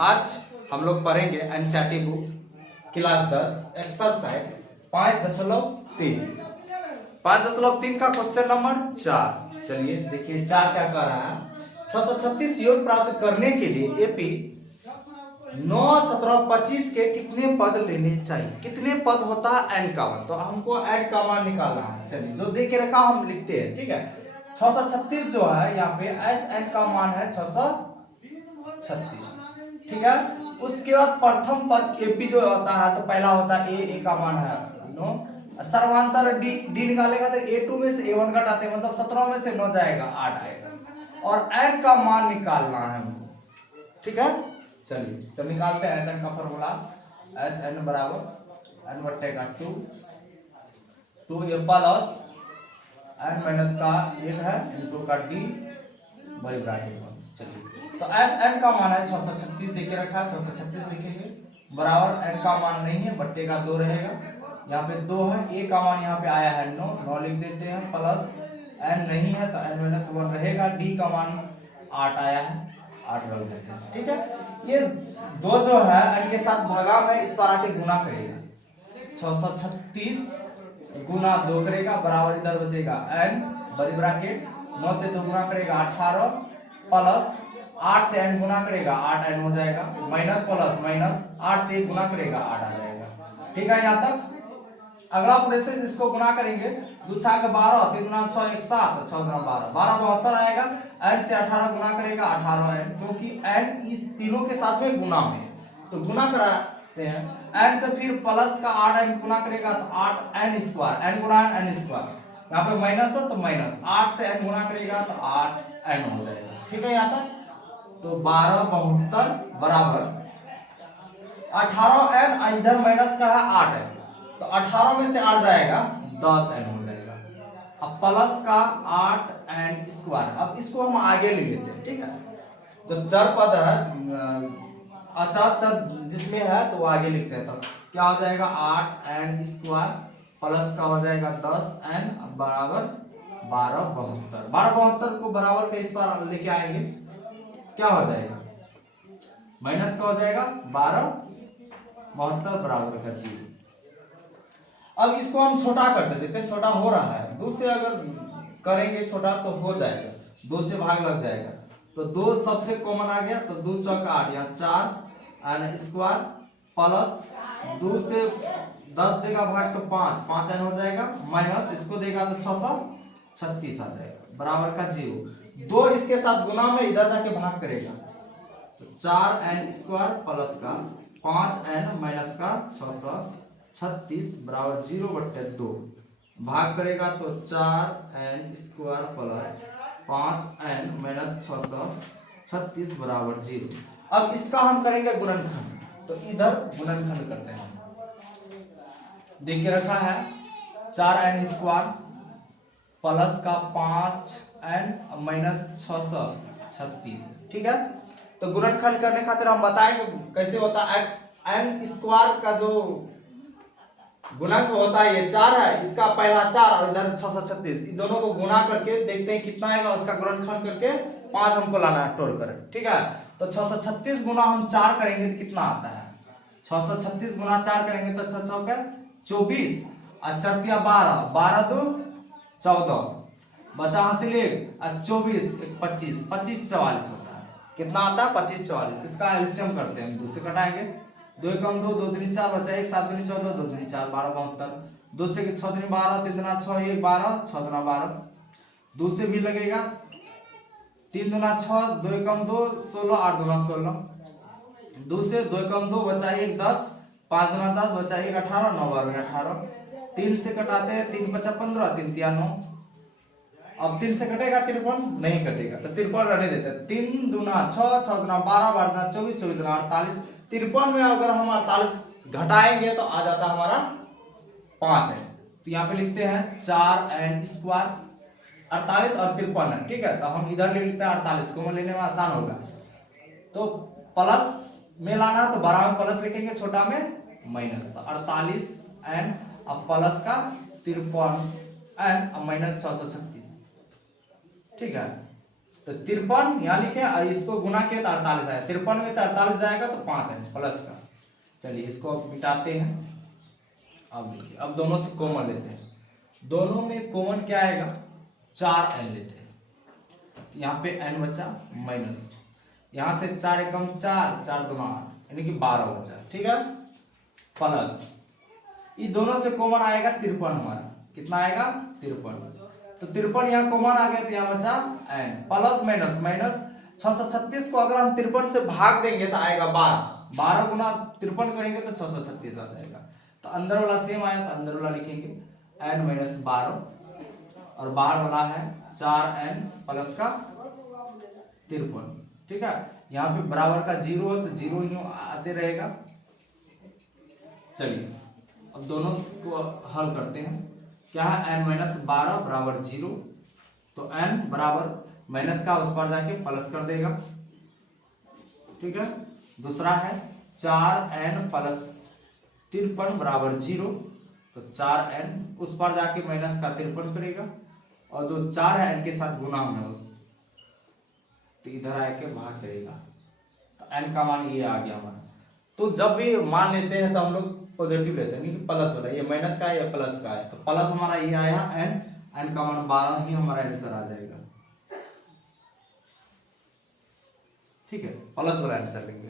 आज हम लोग पढ़ेंगे एनसीईआरटी बुक क्लास 10 एक्सरसाइज 5.3 5.3 का क्वेश्चन नंबर 4। चलिए देखिए 4 क्या कह रहा है। 636 योग प्राप्त करने के लिए एपी 9, 17, 25 के कितने पद लेने चाहिए। कितने पद होता है n का मान, तो हमको n का मान निकालना है। चलिए जो दे के रखा हम लिखते हैं, ठीक है। 636 जो है यहाँ पे Sn का मान है 636, ठीक है। उसके बाद प्रथम पद एपी जो होता है तो पहला होता है ए का मान है 9, सर्वांतर डी निकालेगा तो A2 में से A1 घटाते हैं, मतलब 17 में से 9 जाएगा 8 आएगा और n का मान निकालना है हमको, ठीक है। चलिए तो निकालते हैं Sn का फॉर्मूला। Sn बराबर n बटेगा 2 ए प्लस n माइनस का 1 है इनटू का d बड़ी ब्रैकेट में। चलिए तो Sn का मान है 636 देके रखा है, 636 लिखेंगे बराबर n का मान नहीं है बट्टे का 2 रहेगा, यहाँ पे 2 है। a का मान यहाँ पे आया है 9 लिख देते हैं, प्लस n नहीं है तो n माइनस 1 रहेगा, d का मान 8 आया है 8 रख देते हैं, ठीक है। ये 2 जो है n के साथ भागा में इस पर आके गुना करेगा, 636 गुना 2 करेगा बराबर इधर बचेगा n बड़ी ब्रैकेट 9 से 2 गुना करेगा 18 प्लस 8 से n गुना करेगा 8n हो जाएगा, माइनस प्लस माइनस 8 से 1 गुना करेगा 8 आ जाएगा, ठीक है। यहाँ तक अगला प्रोसेस इसको गुना करेंगे, 2 छाक 12, 3 गुना 6 1 7, 6 गुना 12 12 72 आएगा। n से 18 गुना करेगा 18n, क्योंकि n इस तीनों के साथ में गुना में तो गुना कराते हैं। n से फिर प्लस का 8n गुना करेगा तो 8n स्क्वायर, n गुना n स्क्वायर, यहाँ पे माइनस है तो माइनस 8 से n गुना करेगा तो 8n हो जाएगा, ठीक है। यहाँ तक तो 12 72 बराबर 18n, इधर माइनस का है 8n तो 18 में से 8 जाएगा 10n हो जाएगा, अब प्लस का 8n स्क्वायर। अब इसको हम आगे ले लेते हैं, ठीक है। तो चर पद है, अचार चर जिसमें है तो वो आगे लिखते हैं, तो क्या हो जाएगा 8n स्क्वायर प्लस का हो जाएगा 10n बराबर 12 72। 12 72 को बराबर का इस पर लेके आएंगे, क्या हो जाएगा माइनस का हो जाएगा 12 72 बराबर का 0। अब इसको हम छोटा करते देते हैं, छोटा हो रहा है, 2 से अगर करेंगे छोटा तो हो जाएगा, 2 से भाग लग जाएगा तो 2 सबसे कॉमन आ गया तो 2 चौक 8, यहाँ 4n स्क्वायर प्लस 2 से 10 देगा भाग तो 5n हो जाएगा, माइनस इसको देगा तो 636 आ जाएगा बराबर का 0। 2 इसके साथ गुना में इधर जाके भाग करेगा तो 4n स्क्वायर प्लस का 5n माइनस का 636 बराबर 0/2 भाग करेगा तो 4n square plus 5n minus 636 बराबर 0। अब इसका हम करेंगे गुणनखंड, तो इधर गुणनखंड करते हैं। देख के रखा है 4n स्क्वायर प्लस का 5n माइनस 636, ठीक है। तो गुणनखंड करने खातिर हम बताएंगे कैसे होता है। n स्क्वायर का जो गुणक होता है ये 4 है, इसका पहला 4 और इधर 636, इन दोनों को गुना करके देखते हैं कितना आएगा, उसका गुणनखंड करके 5 हमको लाना है तोड़कर, ठीक है। तो 636 गुना हम 4 करेंगे तो कितना आता है, 636 गुना 4 करेंगे तो 6 चौके 24 और 4 तिया 12, 12 2 14 बचा हासिल 1 और 24 1 25, 25 44 होता है। कितना आता है 25 44। इसका एलसीएम करते हैं, 2 से कटाएंगे, 2 कम 2 2 3 4 बचा 1 7 2 14 2 3 4 12 72, 2 से 6 3 12 3 दुना 6 1 12 6 दुना 12, 2 से भी लगेगा 3 दुना 6 2 कम 2 16 8 दुना 16, 2 से 2 कम 2 बचा 1 10 5 दुना 10 बचा 1 18 9 12 18, 3 से कटाते हैं 3 बचा 15 3 तिया 9। अब 3 से कटेगा 53 नहीं कटेगा तो 53 रहने देते हैं। 3 दुना 6 6 दुना 12 12 दुना 24 24 दुना 48, 53 में अगर हम 48 घटाएंगे तो आ जाता हमारा 5 है, तो यहाँ पे लिखते हैं 4n स्क्वायर 48 और 53 है, ठीक है। तो हम इधर ले लेते हैं 48 को, लेने में आसान होगा, तो प्लस में लाना तो बड़ा में प्लस लिखेंगे, छोटा में माइनस, तो 48n अब प्लस का 53n अब माइनस 636, ठीक है। तो 53 यहाँ लिखे, इसको गुना किया तो 48 आया, 53 में से 48 जाएगा तो 5 n प्लस का। चलिए इसको अब मिटाते हैं। अब देखिए, अब दोनों से कॉमन लेते हैं, दोनों में कॉमन क्या आएगा, 4n लेते हैं, यहाँ पे n बचा माइनस, यहाँ से 4 एकम 4, 4 दूना 8 यानी कि 12 बचा, ठीक है, प्लस ये दोनों से कॉमन आएगा 53 हमारा, कितना आएगा 53, तो 53 यहाँ कॉमन आ गया तो यहाँ बचा n प्लस माइनस माइनस 636 को अगर हम 53 से भाग देंगे तो आएगा 12, 12 गुना 53 करेंगे तो 636 आ जाएगा। तो अंदर वाला सेम आया तो अंदर वाला लिखेंगे n माइनस 12 और बाहर वाला है 4n प्लस का 53, ठीक है। यहाँ पे बराबर का 0 है तो 0 ही आते रहेगा। चलिए अब दोनों को हल करते हैं, क्या है n माइनस 12 बराबर 0, तो n बराबर माइनस का उस पर जाके प्लस कर देगा, ठीक है। दूसरा है 4n प्लस 53 बराबर 0, तो 4n उस पर जाके माइनस का 53 करेगा और जो 4 है n के साथ गुना होना उस, तो इधर आके भाग करेगा, तो n का मान ये आ गया हमारा। तो जब भी मान लेते हैं तो हम लोग पॉजिटिव लेते हैं, क्योंकि प्लस वाला ये माइनस का है या प्लस का है, तो प्लस हमारा ये आया n का मान 12 ही हमारा आंसर आ जाएगा, ठीक है, प्लस वाला आंसर लेंगे।